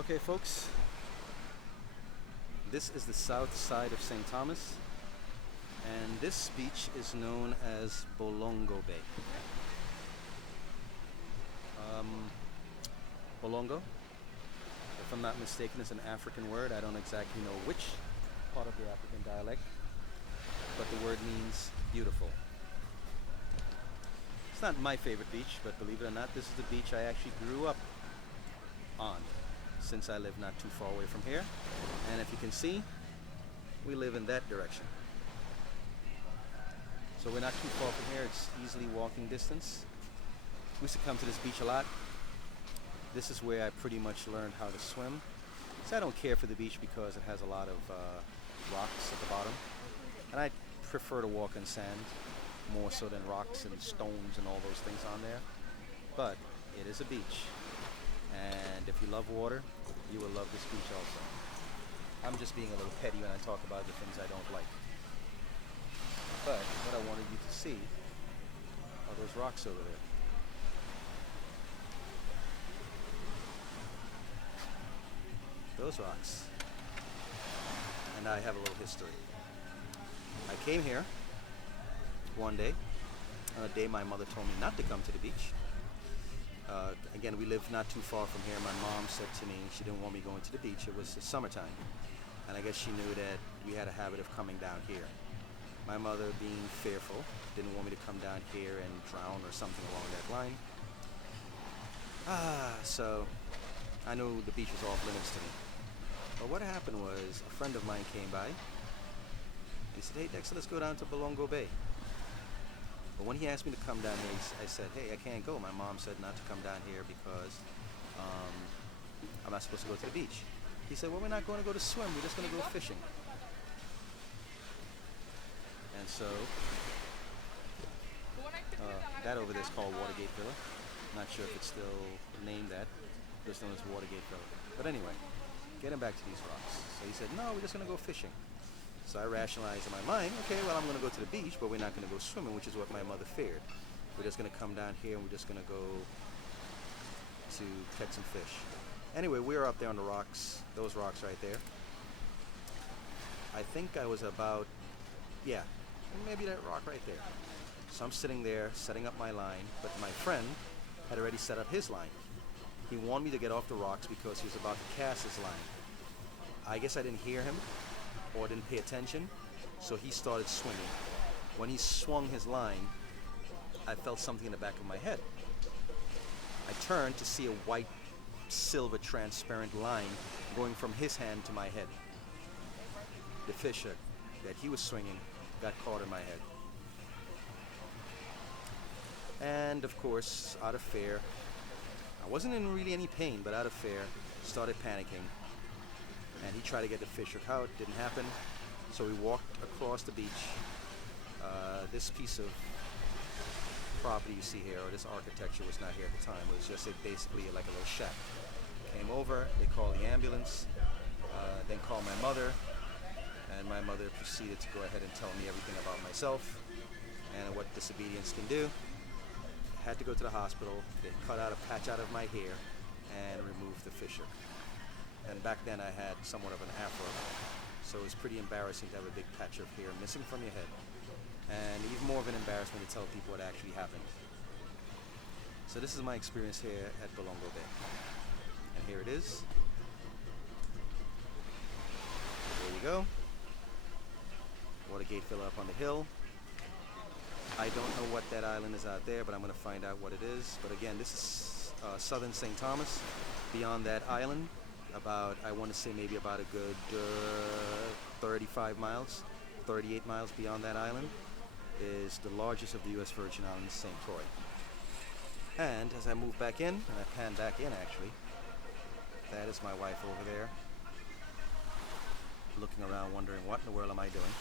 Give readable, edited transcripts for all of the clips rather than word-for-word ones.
Okay, folks, this is the south side of St. Thomas, and this beach is known as Bolongo Bay. Bolongo, if I'm not mistaken, is an African word. I don't exactly know which part of the African dialect, but the word means beautiful. It's not my favorite beach, but believe it or not, this is the beach I actually grew up on, since I live not too far away from here. And if you can see, we live in that direction. So we're not too far from here. It's easily walking distance. We used to come to this beach a lot. This is where I pretty much learned how to swim. So I don't care for the beach because it has a lot of rocks at the bottom. And I prefer to walk in sand more so than rocks and stones and all those things on there. But it is a beach. And if you love water, you will love this beach also. I'm just being a little petty when I talk about the things I don't like. But what I wanted you to see are those rocks over there. Those rocks. And I have a little history. I came here one day, on a day my mother told me not to come to the beach. Again, we live not too far from here. My mom said to me she didn't want me going to the beach. It was the summertime. And I guess she knew that we had a habit of coming down here. My mother, being fearful, didn't want me to come down here and drown or something along that line. So I knew the beach was off limits to me. But what happened was a friend of mine came by. He said, "Hey Dexter, let's go down to Bolongo Bay." But when he asked me to come down here, I said, "Hey, I can't go. My mom said not to come down here because I'm not supposed to go to the beach." He said, "Well, we're not going to go to swim. We're just going to go fishing." And so that over there is called Watergate Villa. Not sure if it's still named that. Just known as Watergate Villa. But anyway, getting back to these rocks. So he said, "No, we're just going to go fishing." So I rationalized in my mind, okay, well, I'm going to go to the beach, but we're not going to go swimming, which is what my mother feared. We're just going to come down here and we're just going to go to catch some fish. Anyway, we were up there on the rocks, those rocks right there. I think I was about, yeah, maybe that rock right there. So I'm sitting there setting up my line, but my friend had already set up his line. He wanted me to get off the rocks because he was about to cast his line. I guess I didn't hear him or didn't pay attention, so he started swinging. When he swung his line, I felt something in the back of my head. I turned to see a white, silver, transparent line going from his hand to my head. The fish that he was swinging got caught in my head. And of course, out of fear, I wasn't in really any pain, but out of fear, started panicking. And he tried to get the fish hook out, didn't happen. So we walked across the beach. This piece of property you see here, or this architecture, was not here at the time. It was just basically like a little shack. Came over, they called the ambulance, then called my mother, and my mother proceeded to go ahead and tell me everything about myself and what disobedience can do. Had to go to the hospital. They cut out a patch out of my hair and removed the fish hook. And back then I had somewhat of an afro, so it was pretty embarrassing to have a big patch of hair missing from your head. And even more of an embarrassment to tell people what actually happened. So this is my experience here at Bolongo Bay. And here it is. There you go. Watergate Villa up on the hill. I don't know what that island is out there, but I'm going to find out what it is. But again, this is southern St. Thomas. Beyond that island, about, I want to say maybe about a good 35 miles, 38 miles beyond that island, is the largest of the U.S. Virgin Islands, St. Croix. And as I move back in, and I pan back in actually, that is my wife over there, looking around wondering what in the world am I doing,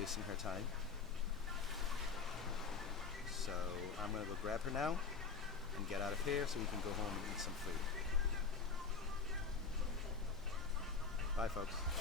wasting her time. So I'm going to go grab her now and get out of here so we can go home and eat some food. Bye, folks.